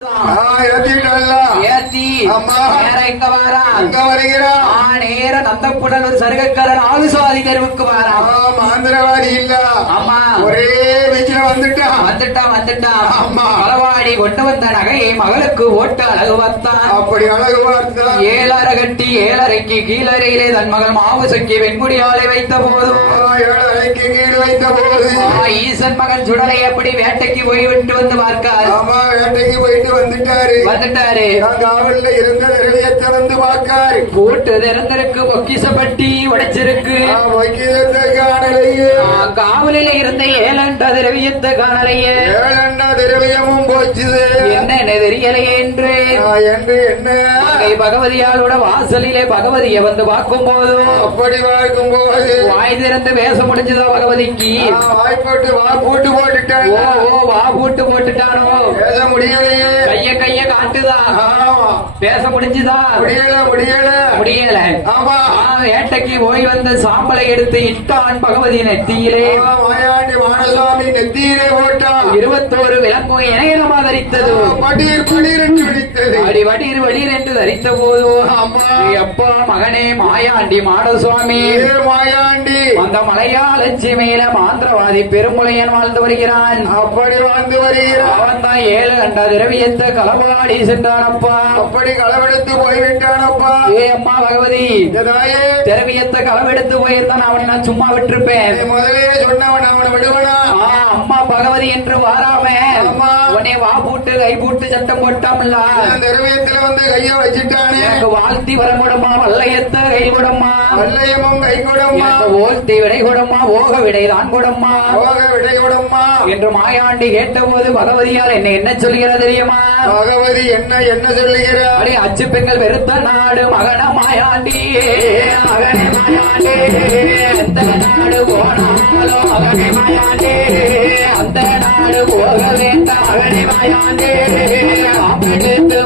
Ah! ஏத்தி எங்க வாரான் அங்க வருகிறான். நேர நந்தப்புடன் ஒரு சருகக்காரன் ஆவிசுவாதி தெருவுக்கு வாரான் மாந்திரவாதி இல்ல. ஆமா ஒரே வீச்சுல வந்துட்டான். வந்துட்டான் வந்துட்டான் ஆமா. களவாடி கொண்டு வந்த நகையை மகளுக்கு ஓட்ட அழகு வந்தான் அப்படி அழகு பார்த்தா ஏழரை கட்டி ஏழரைக்கு கீழறையிலே தன் மகள் மாவு சொக்கி வெண்முடியாலை வைத்த போதும் கீழ் வைத்த போது. ஈசன் மகன் சுடலை எப்படி வேட்டைக்கு போய் விட்டு வந்து பார்க்கார் ஆமா வேட்டைக்கு போயிட்டு வந்துட்டாரு. வந்துட்டாரு நான் காவல்ல இருந்த நிலையத்தை வந்து பார்க்காரு. கூட்டு திறந்திருக்கு பொக்கிசப்பட்டி உடைச்சிருக்கு. காவலில இருந்த ஏழண்ட திரவியத்தை காணலையே. ஏழண்டா திரவியமும் போச்சுது. என்ன தெரியலையே என்று. என்ன? பகவதியாளோட வாசலிலே பகவதியை வந்து பார்க்கும் போதும் அப்படி பார்க்கும் போது வாய் திறந்து பேச முடிஞ்சதோ பகவதிக்கு? வாய் போட்டு வா போட்டு போட்டுட்டேன். ஓ ஓ வா கூட்டு போட்டுட்டானோ? பேச முடியலையே. கைய கைய காட்டுதா? ஆமா பேச முடிஞ்சுதா? முடியல முடியல. முடியல. ஆமா. ஆ, வேட்டைக்கு போய் வந்த சாம்பலை எடுத்து இட்டான் பகவதி நெத்தியிலே. மாயாண்டி வானசாமி நெத்தியிலே போட்டான். இருபத்தோரு விலங்கும் இணையமா தரித்தது படீர் படீர் என்று அடித்தது அடி வடீர் வடீர் என்று தரித்த ஆமா. அப்பா. மகனே மாயாண்டி மாடசுவாமி. மாயாண்டி. அந்த மலையாள சீமையில மாந்திரவாதி பெருமுளையன் வாழ்ந்து வருகிறான். அப்படி வாழ்ந்து வருகிறான். அவன் தான் ஏழு கண்ட திரவியத்தை களவாடி சென்றானப்பா. அப்படி களவெடுத்து போய்விட்டானப்பா. ஏ அம்மா பகவதி. திரவியத்தை களவெடுத்து போயிருந்தான். அவனை நான் சும்மா விட்டிருப்பேன். முதலே சொன்னவன் அவனை விடுவனா? பகவதி என்று வாராம. உடனே வா பூட்டு கை பூட்டு சட்டம் போட்டாமல்ல. திரவியத்துல வந்து கைய வச்சிட்டானே. எனக்கு வாழ்த்தி வரமுடமா வல்லையத்த கை கொடம்மா வல்லையமும் கை கொடம்மா எனக்கு ஓழ்த்தி விடை கொடம்மா ஓக விடை தான் கொடம்மா போக விடை கொடம்மா என்று மாயாண்டி கேட்டபோது பகவதியார் என்ன என்ன சொல்கிறது தெரியுமா? பகவதி என்ன என்ன சொல்லுகிறார்? அடே அச்சு பெண்கள் வெறுத்த நாடு மகன மாயாண்டி. மகனே மாயாண்டி நாடு போனாலும் மகனே மாயாண்டி அந்த நாடு போக வேண்டாம் மகனே மாயாண்டி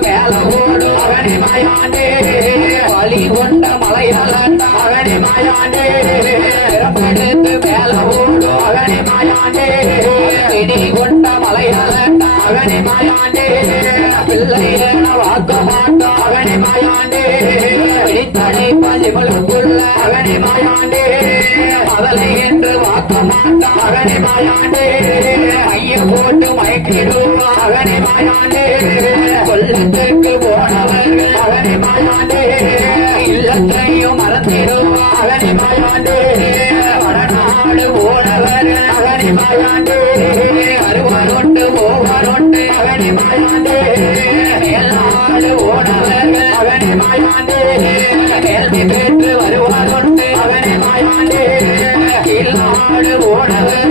மேல ஓடும் மகனே மாயாண்டி வழி கொண்ட மலையாளண்ட மகனே மாயாண்டி மேல ஓடும் கொண்ட மலையாளண்ட வாக்க அவனை மாயாண்டே பிடித்தடை பதிமலுக்குள்ள அவனை மாயாண்டே அவனை மாயாண்டே கொல்லத்துக்கு போனவர்கள் அவனை மாயாண்டே இல்லத்தையும் மறந்திடுவோம் அவனை மாயாண்டே வடநாடு போனவர்கள் மாயாண்டே மாயாண்டே மேல்நாடு மாயாண்டே கேள்வி பெற்று வருவாரொட்டு அவனை மாயாண்டே கீழ்நாடு ஓனவர்கள்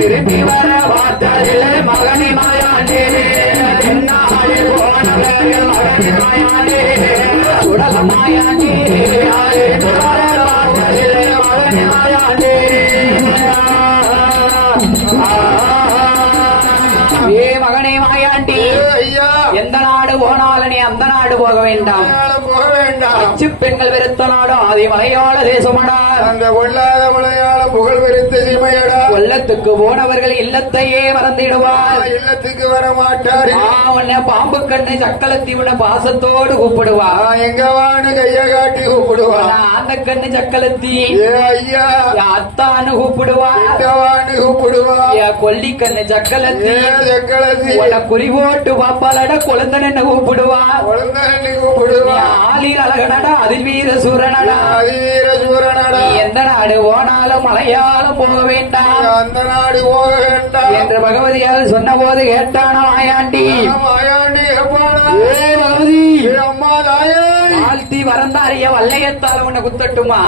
திரும்பி வர வார்த்தையிலே மகனை மாயாண்டே தென்னாடு ஓனவர்கள் மகனை மாயாண்டே உலக மாயாண்டி யாரே வர வார்த்தையிலே மகனை மாயாண்டே ஏ மகனே மாயாண்டி எந்த நாடு போனாலும் நீ அந்த நாடு போக வேண்டாம். போக வேண்டாம். பெண்கள் மலையாள தேசமடா. அந்த கொள்ளாத மலையாள புகழ் பெருத்த சீமையடா கொல்லத்துக்கு போனவர்கள் இல்லத்தையே மறந்திடுவார். இல்லத்துக்கு வர மாட்டாரு உன்னை பாம்பு கண்ணு சக்கலத்தி உன்னை பாசத்தோடு கூப்பிடுவா நான் எங்க வான்னு கைய காட்டி கூப்பிடுவான் நான் ஆந்த கண்ணு சக்கலத்தி ஐயா. என் அத்தான்னு கூப்பிடுவா கிட்டவான்னு கூப்பிடுவான் என் கொல்லி கண்ணு சக்கலத்தி ஏ சக்களத்தி உன்னை குறி போட்டு பாப்பாலட குழந்தன் என்ன கூப்பிடுவா குழந்தை கூப்பிடுவான் என் ஆளில் அழகனடா அதில் வீர சூரனடா அதிவீர சூரனடா எந்த நாடு போனாலும் மலையாளம் போக வேண்டாம். அந்த நாடு போக வேண்டாம். என்று பகவதியால் சொன்ன போது கேட்டானா மாயாண்டி மாயாண்டி பகவதி! ஏ அம்மா தாயே வரந்தாரிய வல்லையத்தால் உன்னை குத்தட்டுமா?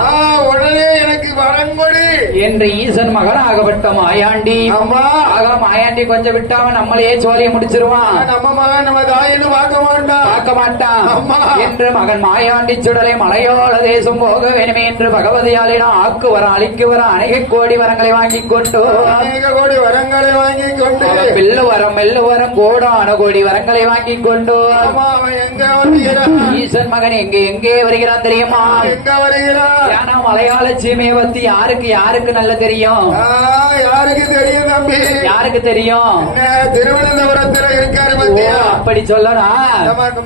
உடனே எனக்கு வரங்கொடு. என்று ஈசன் மகனாகப்பட்ட மாயாண்டி. அம்மா. ஆக மாயாண்டி கொஞ்சம் விட்டாம நம்மளையே சோழிய முடிச்சிருவான். நம்ம மகன் நம்ம தாயின்னு பார்க்க வேண்டாம் பார்க்க மாட்டான். அம்மா. என்று மகன் மாயாண்டி சுடலை மலையோள தேசம் போக வேணுமே என்று பகவதியாலிடம் ஆக்கு வர அழிக்கு வர அநேக கோடி வரங்களை வாங்கி கொண்டு அநேக கோடி வரங்களை வாங்கி கொண்டு. பில்லு வரம் மெல்லு வரம் கோடான கோடி வரங்களை வாங்கி கொண்டு ஈசன் மகன் எங்கே எங்கே வருகிறான் தெரியுமா? எங்க வருகிறான் ஏன்னா மலையாள சீமையை பத்தி யாருக்கு யாருக்கு நல்ல தெரியும்? யாருக்கு தெரியும் தம்பி? யாருக்கு தெரியும்? திருவனந்தபுரத்துல இருக்காரு அப்படி சொல்லணும் நமக்கு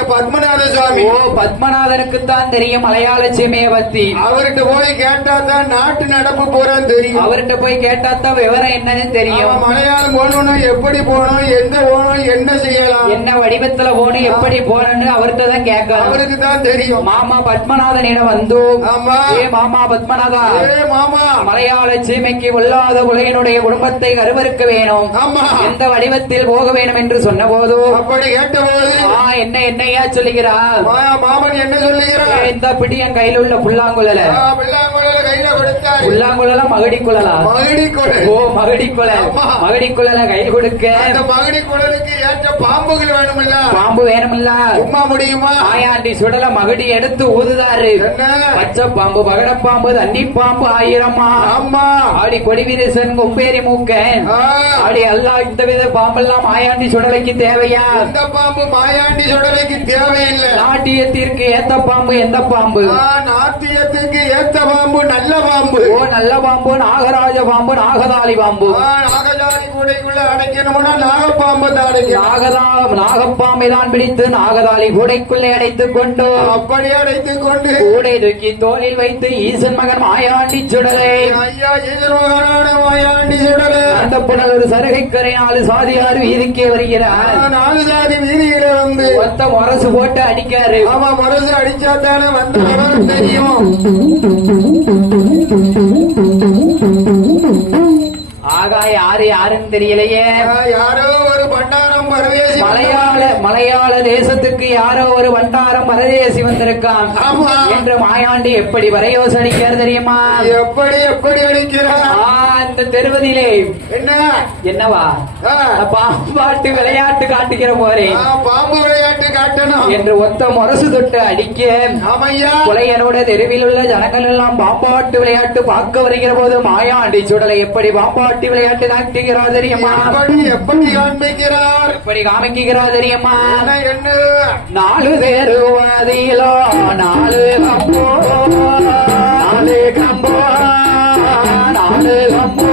மாமாவாங்க பத்மநாத சுவாமி. ஓ பத்மநாதனுக்கு தான் தெரியும் மலையாள சீமையை பத்தி. அவர்கிட்ட போய் கேட்டா தான் நாட்டு நடப்பு போறான்னு தெரியும். அவர்கிட்ட போய் கேட்டா தான் விவரம் என்னன்னு தெரியும். மலையாளம் போகணும் எப்படி போகணும் எங்க போகணும் என்ன செய்யலாம்? என்ன வடிவத்துல போகணும் எப்படி போகணும்னு அவர்கிட்ட தான் கேட்கணும். அவருக்கு தான் தெரியும். மாமா பத்மநாதனிடம் வந்து ஆமா. ஏ மாமா பத்மநாதா ஏ மாமா. மலையாள சீமைக்கு உள்ளாத உலகினுடைய குடும்பத்தை கருவறுக்க வேணும். ஆமா. எந்த வடிவத்தில் போக வேணும் என்று சொன்ன போது அப்படி கேட்டபோது ஆ என்ன என்னையா சொல்லுகிறார் மாமன் என்ன சொல்லுகிறார் இந்த பிடி என் கையில உள்ள புல்லாங்குழல கையில கொடுத்தாரு புல்லாங்குழல மகடி குழலா? மகடி குழல். ஓ மகடி குழல். மகடி குழல கையில் கொடுக்க. அந்த மகடி குழலுக்கு ஏற்ற பாம்புகள் வேணுமில்ல. பாம்பு வேணுமில்ல. சும்மா முடியுமா? ஆயாண்டி சுடல மகடி எடுத்து ஊதுதாரு. பச்சை பாம்பு பகட பாம்பு தண்ணி பாம்பு ஆயிரமா ஆமா. ஆடி கொடி வீரசன் கொம்பேரி மூக்க ஆடி எல்லாம் இந்த வித பாம்பெல்லாம் ஆயாண்டி சுடலைக்கு தேவையா? இந்த பாம்பு மாயாண்டி சுடலைக்கு தேவையில்லை. நாட்டியத்திற்கு ஏத்த பாம்பு எந்த பாம்பு? ஆ, நாட்டியத்துக்கு ஏத்த பாம்பு. நல்ல பாம்பு. ஓ நல்ல பாம்பு நாகராஜ பாம்பு நாகதாளி பாம்பு. நாகஜாதி கூடைக்குள்ள அடைக்கணும்னா நாகப்பாம்பு அடைக்கணும். நாகதா நாகப்பாம்பை தான் பிடித்து நாகதாளி கூடைக்குள்ளே அடைத்துக் கொண்டு. அப்படி அடைத்துக் கொண்டு. கூடை தூக்கி தோளில் வைத்து ஈசன் மகன் மாயாண்டி சுடலை. ஐயா ஈஸ்வரமான மாயாண்டி சுடலை. அந்த புனல் ஒரு சருகைக்கரை நாலு சாதியார் வீதிக்கே வருகிறார். நாலு ஜாதி வீதியில வந்து. மொத்த முரசு போட்டு அடிக்காரு. ஆமா மனசு அடிச்சா தானே வந்த தெரியும். யாரு யாருன்னு தெரியலையே. யாரோ மலையாள தேசத்துக்கு யாரோ ஒரு வண்டாரம் பரதேசி வந்திருக்கான். என்று மாயாண்டி எப்படி வரையோசனிக்கார் தெரியுமா? எப்படி எப்படி அந்த தெருவதிலே. என்ன? என்னவா? பாம்பாட்டு விளையாட்டு காட்டுகிற போரே பாம்பு விளையாட்டு காட்டணும். என்று ஒத்த முரசு தொட்டு அடிக்க புலையனோட தெருவில் உள்ள ஜனங்கள் எல்லாம் பாம்பாட்டு விளையாட்டு பார்க்க வருகிற போது மாயாண்டி சுடலை எப்படி பாம்பாட்டு விளையாட்டு காட்டுகிறார் தெரியுமா? எப்படி காண்பிக்கிறார்? எப்படி காமிக்கிறார் தெரியுமா? நாலு தேருவதிலோ நாலு கம்போ நாலு கம்போ நாலு கம்போ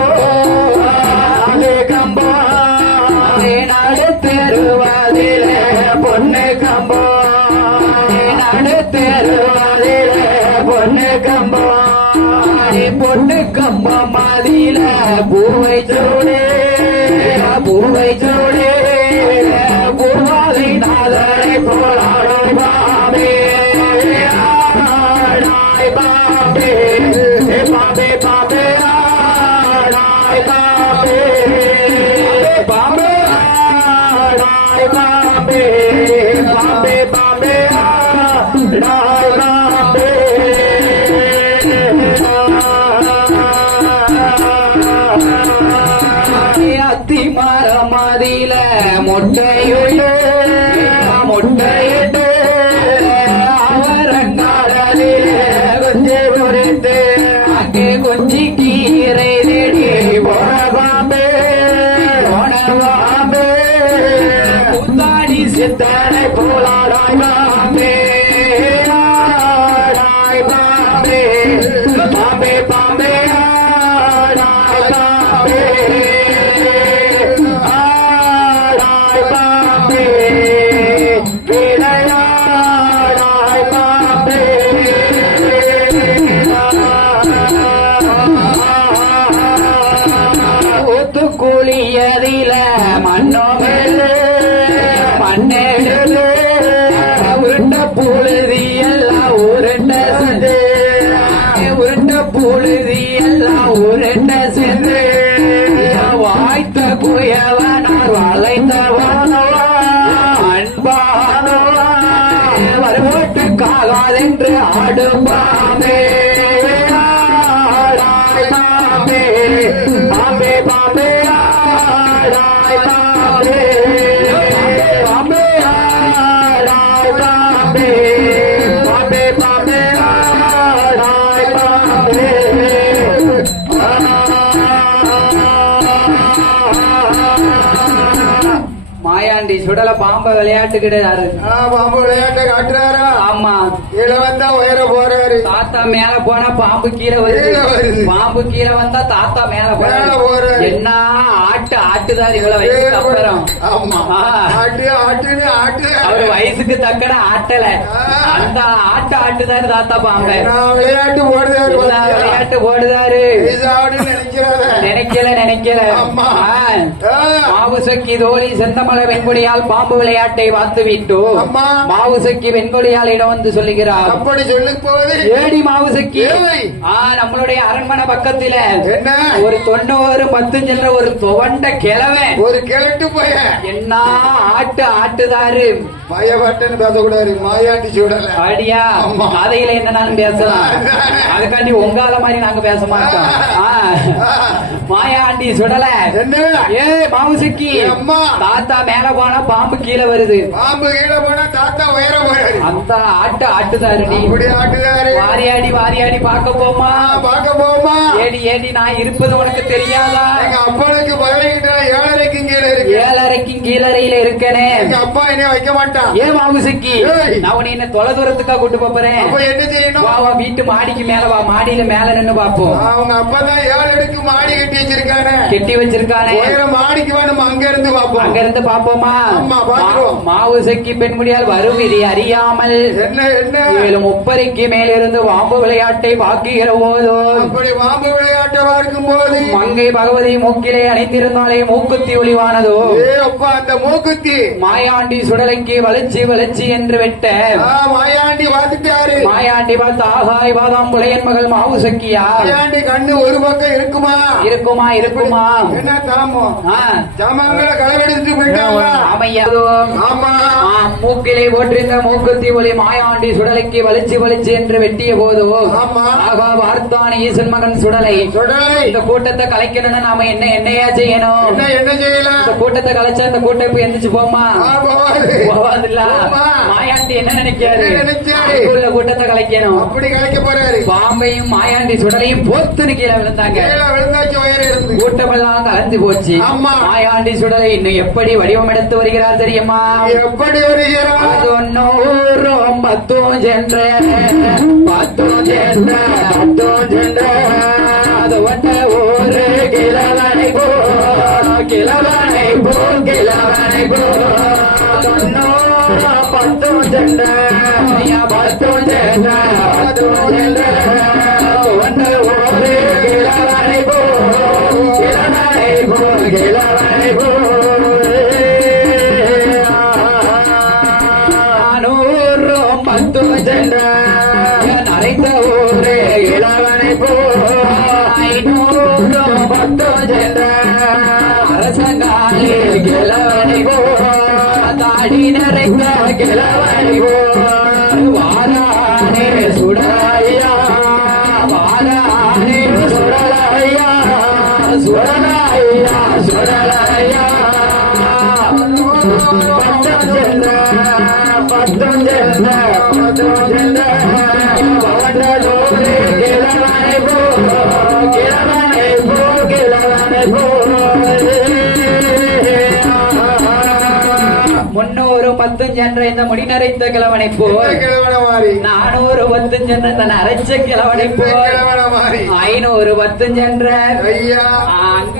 நாலு கம்போ. நாடு தெருவதிலே பொண்ணு கம்போ. நாடு தெருவதிலே பொண்ணு கம்போ. பொண்ணு கம்போ மாதில பூவை சூடே பூவை சூடே बाबे बाबे बाबे आ காகாதென்று ஆடுபாமே ஆடாய் பாம்பே பாம்பே பாம்பே ஆடாய் பாம்பே பாம்பே ஆடாய் பாம்பே பாம்பே பாம்பே ஆடாய் பாம்பே மாயாண்டி சுடல பாம்ப விளையாட்டு கிடையாது ஆ, பாம்பு விளையாட்டை காட்டுறாரா. ஆமா வந்தா உயர போறாரு. தாத்தா மேல போனா பாம்பு கீழே வருது. பாம்பு கீழே வந்தா தாத்தா மேல போறாரு. என்ன ஆட்டு ஆட்டுதாரு இவ்வளவு வயசுக்கு அப்புறம். ஆட்டு ஆட்டுன்னு ஆட்டு. அவரு வயசுக்கு தக்கன ஆட்டல. அந்த ஆட்டு ஆட்டுதாரு தாத்தா பாம்ப. விளையாட்டு எல்லா விளையாட்டு நினைக்கிறார நினைக்கல நினைக்கல. ஆ. மாவுசக்கி தோழி செந்தமலை வெண்கொடியால் பாம்பு விளையாட்டை வாத்து விட்டு அம்மா. மாவுசக்கி வெண்கொடியால் இடம் வந்து சொல்லுகிறார். அப்படி சொல்லும் போது. ஏடி மாவுசக்கி ஏய். ஆ நம்மளுடைய அரண்மனை பக்கத்துல என்ன? ஒரு தொண்ணூறு பத்து சென்ற ஒரு துவண்ட கிழவன். ஒரு கிழட்டு போய. என்ன ஆட்டு ஆட்டுதாரு? மாயவாட்டன்னு பேசக்கூடாது மாயாண்டி சூடல. அடியா. கதையில என்னன்னு பேசலாம்? அதுக்காண்டி உங்கால மாதிரி நாங்க பேச மாட்டோம். மாயாண்டி சுடல. ஏ மாவுசக்கி அம்மா. தாத்தா மேல போனா பாம்பு கீழே வருது. பாம்பு கீழே போனா தாத்தா உயர போறாரு. அந்த ஆட்டு ஆட்டுதாரு. ஆட்டுதாரு வாரியாடி வாரியாடி பார்க்க போமா பார்க்க போமா ஏடி ஏடி நான் இருப்பது உனக்கு தெரியாதா? எங்க அப்பனுக்கு பதினெட்டு ஏழரைக்கு கீழே இருக்கு. ஏழரைக்கும் கீழறையில இருக்கனே. எங்க அப்பா என்ன வைக்க மாட்டான். ஏன் மாவுசக்கி ஏய். நான் உன்னை என்ன தொலை தூரத்துக்கா கூட்டு போறேன் அப்ப என்ன செய்யணும்? வா வா வீட்டு மாடிக்கு மேல வா. மாடியில மேல நின்னு பாப்போம் அவங்க அப்பா தான் ஏழு அடுக்கு மாடி கட்டி வச்சிருக்கானே. கெட்டி வச்சிருக்கானே. மாடிக்கு வேணும் அங்க இருந்து பாப்போம் அங்க இருந்து பாப்போமா மாவு செக்கி பெண்முடியால் வரும் விதி அறியாமல். என்ன என்ன? ஏழு முப்பரைக்கு மேலிருந்து வாம்பு விளையாட்டை பாக்குகிற போதோ அப்படி பாம்பு விளையாட்டை பார்க்கும் போது மங்கை பகவதி மூக்கிலே அணிந்திருந்தாலே மூக்குத்தி ஒளிவானதோ? அப்பா அந்த மூக்குத்தி. மாயாண்டி சுடலைக்கு வளர்ச்சி வளர்ச்சி என்று வெட்ட. மாயாண்டி பார்த்துட்டாரு. மாயாண்டி பார்த்து ஆகாய் பாதாம் புலையன் மகள் மாவு சக்கியா? மாயாண்டி கண்ணு ஒரு பக்கம் இருக்குமா? இருக்குமா இருக்குமா? என்ன தாமம் ஆ, ஜாமான்களை களவெடுத்து போயிட்டாங்களா? ஆமையா? ஆமா. மூக்கிலே போற்றிருந்த மூக்குத்தி ஒளி மாயாண்டி சுடலைக்கு வலிச்சு வலிச்சு என்று வெட்டிய போது. ஆகா வார்த்தான ஈசன் மகன் சுடலை. சுடலை. இந்த கூட்டத்தை கலைக்கணும்னு நாம என்ன என்னையா செய்யணும்? என்ன செய்யலாம்? இந்த கூட்டத்தை கலைச்சா இந்த கூட்டம் இப்ப எந்திரிச்சு போமா. போவாதுல்ல. மாயாண்டி என்ன நினைக்காரு? உள்ள கூட்டத்தை கலைக்கணும். அப்படி கலைக்க போறாரு. பாம்பையும் மாயாண்டி சுடலையும் பொத்துன்னு கீழே விழுந்தாங்க. கூட்டமெல்லாம் கலந்து போச்சு. மாயாண்டி சுடலை இன்னும் எப்படி வடிவம் எடுத்து வருகிறார் தெரியுமா? எப்படி வருகிறார்? தொண்ணூறும் பத்தும் சென்ற பத்தும் சென்ற பத்தும் சென்ற அது வந்த ஒரு கிழவனை போ கிழவனை போ கிழவனை போ தொண்ணூறும் பத்தும் சென்ற பத்தும் சென்ற பத்தும் சென்ற பத்து சென்ற அரசங்காலே கிழவனை போ தாடி நிறைந்த கிழவனை முன்னூறு பத்து சென்ற இந்த முடி நரைத்த கிழவனை போல் நானூறு பத்து சென்ற இந்த நரைச்ச கிழவனை போல் ஐநூறு பத்து சென்ற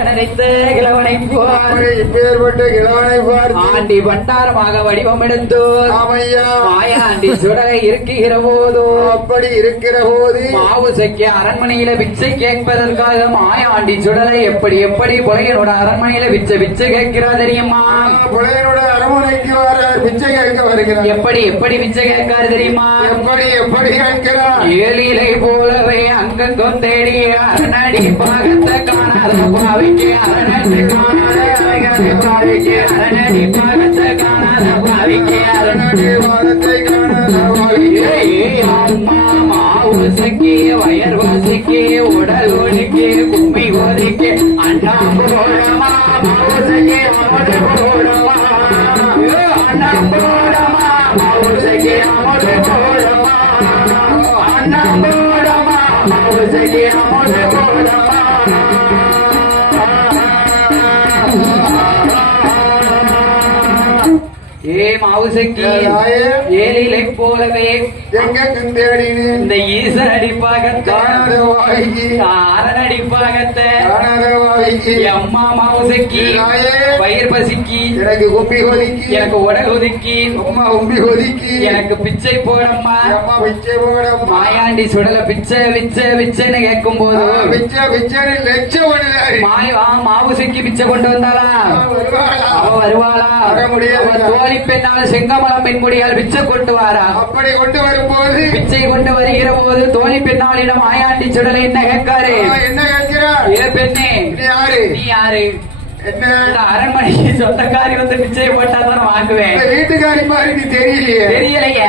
நரைத்த கிழவனை போல் இப்பேற்பட்ட கிழவனை பார்த்து ஆண்டி பண்டாரமாக வடிவம் எடுத்து ஆமையா. மாயாண்டி சுடரை இருக்குகிற போதோ அப்படி இருக்கிற போது மாவு சக்கிய அரண்மனையில பிச்சை கேட்பதற்காக மாயாண்டி சுடரை எப்படி எப்படி புலையனோட அரண்மனையில பிச்சை பிச்சை கேட்கிறா தெரியுமா? புலையனோட அரண்மனைக்கு வர பிச்சை கேட்க வருகிறார். எப்படி எப்படி பிச்சை கேட்காரு தெரியுமா? எப்படி எப்படி கேட்கிறார். ஏழிலை போலவே அங்கங்கும் தேடி அரணடி பாகத்தை காண வயர் வாசிக்கு உடல் ஒடுக்கி கும்மி ஒதுக்கி அண்ணாம் போடமா மாவுசக்கி அமடு போடமா அண்ணாம் போடமா மாவுசக்கி அமடு போடமா அண்ணாம் போடமா மாவுசக்கி அமடு போடமா மாவுசக்கி. ஏழிலை போலவே எங்க தேடினு இந்த ஈசன் அடிப்பாகத்த காணாத வாய்க்கு ஆரன் அடிப்பாகத்த அம்மா மாவுசக்கி. வயிறு பசிக்கி எனக்கு கும்பி ஒதுக்கி எனக்கு உடல் ஒதுக்கி. அம்மா கும்பி ஒதுக்கி எனக்கு பிச்சை போடம்மா. அம்மா பிச்சை போடம்மா. மாயாண்டி சுடல பிச்சை விச்ச விச்சைன்னு கேட்கும் போது பிச்சை பிச்சை லட்சம் ஆ, மாவுசக்கி பிச்சை கொண்டு வந்தாளா? வருவாளா? அவ வருவாளா? வர முடியாது. பெண்ணால் செங்கமலம் பெண்குடியால் பிச்சை கொண்டு வாரா அப்படி கொண்டு வரும்போது பிச்சை கொண்டு வருகிற போது தோழி பெண்ணாளிடம் மாயாண்டி சுடலை என்ன கேட்காரு? என்ன கேட்கிறார்? பெண்ணே யாரு? நீ யாரு? என்ன அரண்மனைக்கு சொந்தக்காரி வந்து பிச்சையை போட்டா தான் வாங்குவேன்? வீட்டுக்காரி மாதிரி நீ தெரியலையே. தெரியலையே.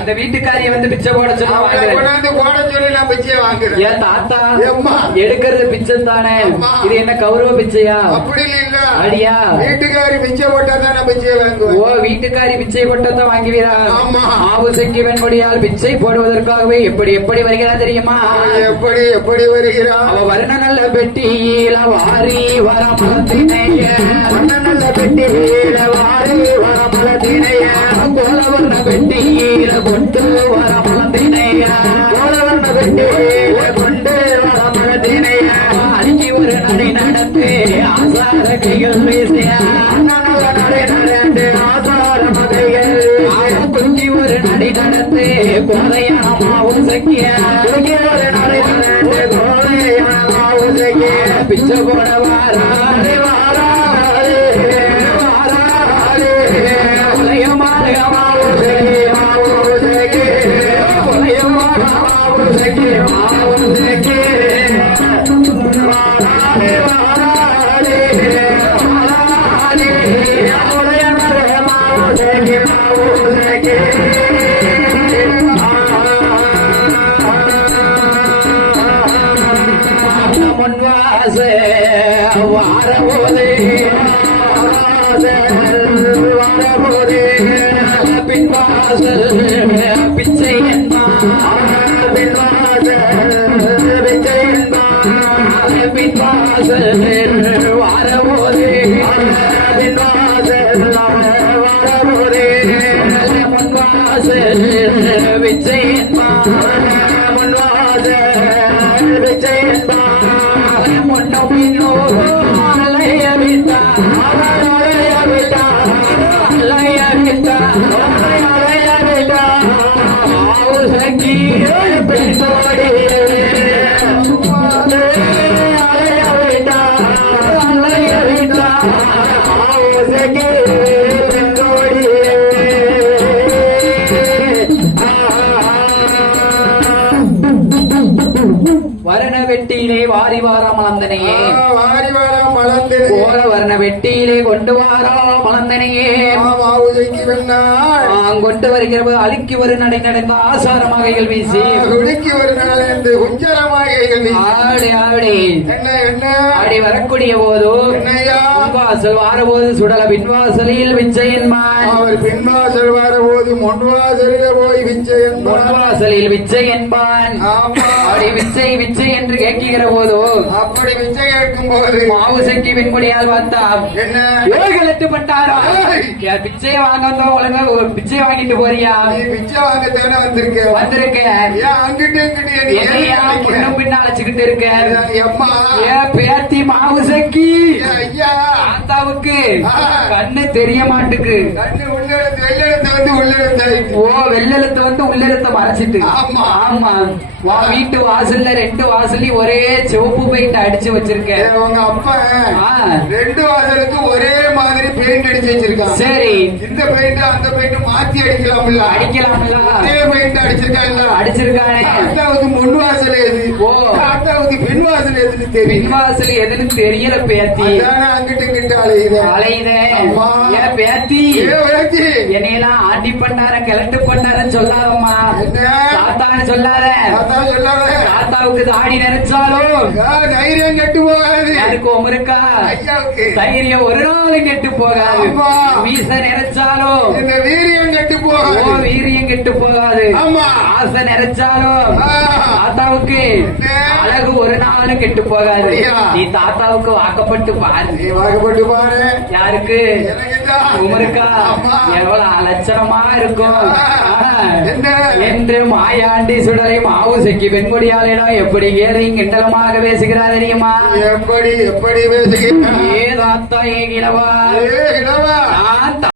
இந்த வீட்டுக்காரியை வந்து பிச்சை போட வாங்குவேன். கொண்டாந்து போட சொல்லி நான் பிச்சையை வாங்குறேன். ஏன் தாத்தா? எடுக்கிறது பிச்சை தானே. இது என்ன கௌரவ பிச்சையா? அப்படி இல்ல அடியா. வீட்டுக்காரி பிச்சை போட்டா தான் நான் பிச்சையை ஓ வாங்குவேன் வீட்டுக்காரி பிச்சை போட்டதான் வாங்குவீரா? ஆமா. மாவு செங்கிவன் கொடியால் பிச்சை போடுவதற்காகவே எப்படி எப்படி வருகிறா தெரியுமா? எப்படி எப்படி வருகிறான் அவ வர்ண நல்ல பெட்டியில வாரி வர மலத்தினைய வர்ண நல்ல பெட்டியில வாரி வர மலத்தினைய கோல வர்ண பெட்டியில கொண்டு வர மலத்தினைய கோல வர்ண பெட்டியில கொண்டு வர அஞ்சு ஒரு நடை நடந்து ஆசார கைகள் நடை நடந்து ஆசார மகைகள் ஒரு நடை நடந்து சக்கிய ஒரு நடை நடந்து சக்கிய பிச்சை போட வாரா வாரபோதே வாரபோதே பின்வாசல் பிச்சை பின்வாசல் வாரபோதே பின்வாசல் வாரபோதே முன்வாசல் வெட்டியிலே வாரி வாரா மலந்தனையே வாரி வாரம் மலர்ந்தது. கோர வரண வெட்டியிலே கொண்டு வாரா மலந்தனையே வெண்ணாள் கொண்டு வருகிற அழுக்கி ஒரு நடை நடந்த ஆசார மகைகள் வீசி. குடிக்கு ஒரு நாள் என்று எண்ணி. ஆடி ஆடி. என்ன என்ன ஆடி வரக்கூடிய போது முன்வாசல் வாரபோது சுடல பின்வாசலில் விச்சயன்மான் அவர் பின்வாசல் வரபோது முன்வாசலில் போய் விச்சை என்பார். முன்வாசலில் விச்சை என்பான். ஆமா. ஆடி விச்சை விச்சை என்று கேட்கிற போது அப்படி விச்சை கேட்கும் போது மாவு சக்கி பின்முடியால் பார்த்தா என்ன? ஏழ்கள் எட்டு பட்டாரா பிச்சையை வாங்க வந்தோம் ஒழுங்கா ஒரு பிச்சையை வாங்கிட்டு போறியா? பிச்சை வாங்க தானே வந்திருக்க? வந்திருக்க. ஏன் அங்கிட்டு இங்கிட்டு பின்ன அழைச்சுக்கிட்டு இருக்க அம்மா ஏ பேத்தி மாவு சக்கி ஐயா. தாத்தாவுக்கு. கண்ணு தெரிய மாட்டுக்கு. கண்ணு வெள்ளெழுத்து வந்து உள்ளெழுத்து ஓ வெள்ளெழுத்து வந்து உள்ளெழுத்த மறைச்சிட்டு. ஆமா. ஆமா. வா வீட்டு வாசல்ல ரெண்டு வாசல்லையும் ஒரே சிவப்பு பெயிண்ட் அடிச்சு வச்சிருக்கேன். உங்க அப்பா. ரெண்டு வாசலுக்கு ஒரே மாதிரி பெயிண்ட் அடிச்சு வச்சிருக்கான் சரி. இந்த பெயிண்ட் அந்த பெயிண்ட் மாத்தி அடிக்கலாம்ல? அடிக்கலாம்ல. ஒரே பெயிண்ட் அடிச்சிருக்காங்கல்ல அடிச்சிருக்கானே. அத்தாவது முன் வாசல் எது? ஓ. அத்தாவது பின் வாசல் எதுன்னு தெரியும். எதுன்னு தெரியல பேத்தி. அங்கிட்டு இங்கிட்டு அலையுத. அலையுதே. பேத்தி. விளக்கி என்னையெல்லாம் ஆண்டி பண்ணாரன் கிழட்டு பண்ணாரன் சொல்லாதம்மா. தாத்தான்னு சொல்லாத. தாத்தாவுக்கு தாடி நினைச்சாலும் தைரியம் கெட்டு போகாது. யாருக்கு உமருக்கா? தைரியம் ஒரு நாள் கெட்டு போகாது. வீச நினைச்சாலும் இந்த வீரியம் கெட்டு போகாது. வீரியம் கெட்டு போகாது. ஆசை நினைச்சாலும். தாத்தாவுக்கு? அழகு ஒரு நாளும் கெட்டு போகாது? நீ தாத்தாவுக்கு வாக்கப்பட்டு பாரு. வாக்கப்பட்டு பாரு. யாருக்கு. உமருக்கா. எவ்வளவு இருக்கும்? என்று மாயாண்டி சுடலை மாவுசைக்கு வெண்கொடியாளிடம் எப்படி ஏறி கிண்டலமாக பேசுகிறார் தெரியுமா? எப்படி எப்படி பேசுகிறேன் ஏ தாத்தா ஏ கிழவா